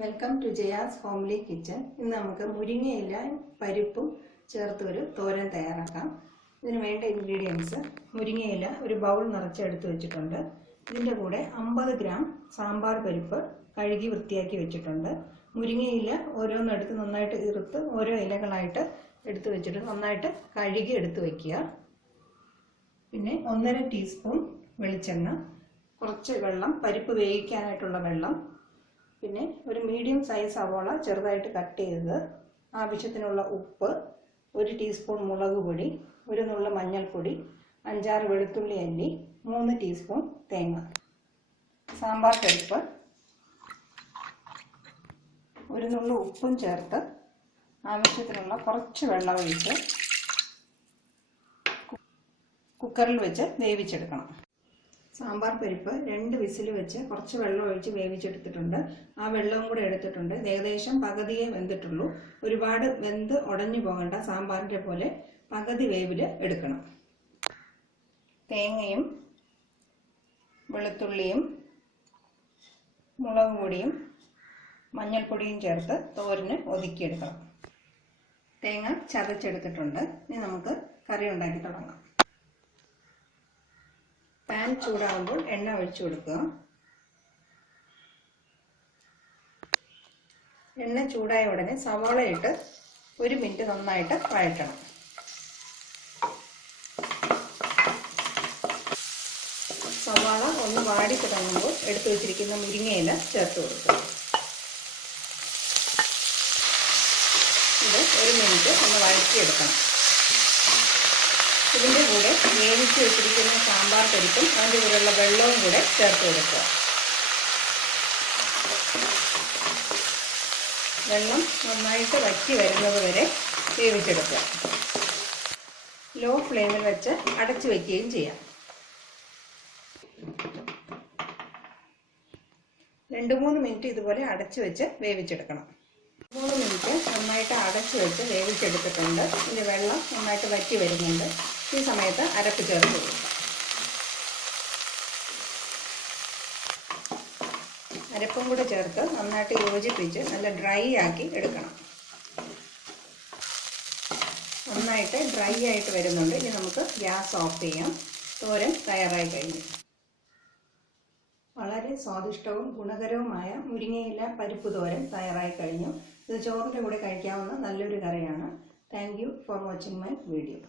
Welcome to Jaya's homely kitchen. ഇന്ന് നമുക്ക് മുരിങ്ങയില പരിപ്പും ചേർത്ത് ഒരു തോരൻ തയ്യാറാക്കാം. ഇതിന് വേണ്ട ഇൻഗ്രീഡിയൻസ്: മുരിങ്ങയില ഒരു ബൗൾ നിറച്ച് എടുത്ത് വെച്ചിട്ടുണ്ട്. ഇതിൻ്റെ കൂടെ 50 ഗ്രാം സാമ്പാർ പരിപ്പ് കഴുകി വൃത്തിയാക്കി വെച്ചിട്ടുണ്ട്. മുരിങ്ങയില ഓരോന്നെടുത്ത് നന്നായിട്ട് ഇറുത്ത് ഓരോ ഇലകളായിട്ട് എടുത്ത് വെച്ചിട്ട് നന്നായിട്ട് കഴുകി എടുത്ത് വയ്ക്കുക. പിന്നെ 1.5 ടീസ്പൂൺ വെളിച്ചെണ്ണ, കുറച്ച് വെള്ളം, പരിപ്പ് വേവിക്കാനായിട്ടുള്ള വെള്ളം, പിന്നെ ഒരു മീഡിയം സൈസ് സവോള ചെറുതായിട്ട് കട്ട് ചെയ്തത്, ആവശ്യത്തിനുള്ള ഉപ്പ്, 1 ടീസ്പൂൺ മുളക് പൊടി, 1 നുള്ള മഞ്ഞൾപ്പൊടി, 5-6 വെളുത്തുള്ളി അല്ലി, 3 ടീസ്പൂൺ തേങ്ങ. സാമ്പാർ പരിപ്പ് 1 നുള്ള ഉപ്പും ചേർത്ത് ആവശ്യത്തിനുള്ള കുറച്ച് വെള്ളം ഒഴിച്ച് കുക്കറിൽ വെച്ച് വേവിച്ചെടുക്കണം. സാമ്പാർ പരിപ്പ് 2 വിസിൽ വെച്ച് കുറച്ച് വെള്ളം ഒഴിച്ച് വേവിച്ചെടുത്തിട്ടുണ്ട്. ആ വെള്ളവും കൂടെ എടുത്തിട്ടുണ്ട്. ഏകദേശം പകുതിയേ വെന്തിട്ടുള്ളൂ. ഒരുപാട് വെന്ത് ഉടഞ്ഞു പോകണ്ട. സാമ്പാറിൻ്റെ പോലെ പകുതി വേവിൽ എടുക്കണം. തേങ്ങയും വെളുത്തുള്ളിയും മുളക് പൊടിയും മഞ്ഞൾപ്പൊടിയും ചേർത്ത് തോരന് ഒതുക്കിയെടുക്കണം. തേങ്ങ ചതച്ചെടുത്തിട്ടുണ്ട്. ഇനി നമുക്ക് കറി ഉണ്ടാക്കി തുടങ്ങാം. പാൻ ചൂടാകുമ്പോൾ എണ്ണ ഒഴിച്ചു കൊടുക്കുക. എണ്ണ ചൂടായ ഉടനെ സവാള ഇട്ട് 1 മിനിറ്റ് നന്നായിട്ട് വഴറ്റണം. സവാള ഒന്ന് വാടി തുടങ്ങുമ്പോൾ എടുത്തു വെച്ചിരിക്കുന്ന മുരിങ്ങയില ചേർത്ത് കൊടുക്കുക. ഇത് 1 മിനിറ്റ് ഒന്ന് വഴറ്റിയെടുക്കണം. ഇതിൻ്റെ കൂടെ വേവിച്ച് വെച്ചിരിക്കുന്ന സാമ്പാർ പരിപ്പും അതിൻ്റെ കൂടെയുള്ള വെള്ളവും കൂടെ ചേർത്ത് കൊടുക്കുക. വെള്ളം നന്നായിട്ട് വറ്റി വരുന്നത് വരെ വേവിച്ചെടുക്കുക. ലോ ഫ്ലെയിമിൽ വെച്ച് അടച്ചു വയ്ക്കുകയും ചെയ്യാം. 2-3 മിനിറ്റ് ഇതുപോലെ അടച്ചു വെച്ച് വേവിച്ചെടുക്കണം. 3 മിനിറ്റ് നന്നായിട്ട് അടച്ചു വെച്ച് വേവിച്ചെടുത്തിട്ടുണ്ട്. ഇതിൻ്റെ വെള്ളം നന്നായിട്ട് വറ്റി വരുന്നുണ്ട്. ഈ സമയത്ത് അരപ്പ് ചേർത്ത് കൊടുക്കുക. അരപ്പും കൂടെ ചേർത്ത് നന്നായിട്ട് യോജിപ്പിച്ച് നല്ല ഡ്രൈ ആക്കി എടുക്കണം. നന്നായിട്ട് ഡ്രൈ ആയിട്ട് വരുന്നുണ്ട്. ഇനി നമുക്ക് ഗ്യാസ് ഓഫ് ചെയ്യാം. തോരൻ തയ്യാറായി കഴിഞ്ഞു. വളരെ സ്വാദിഷ്ടവും ഗുണകരവുമായ മുരിങ്ങയില പരിപ്പ് തോരൻ തയ്യാറായി കഴിഞ്ഞു. ഇത് ചോറിൻ്റെ കൂടെ കഴിക്കാവുന്ന നല്ലൊരു കറിയാണ്. Thank you for watching my video.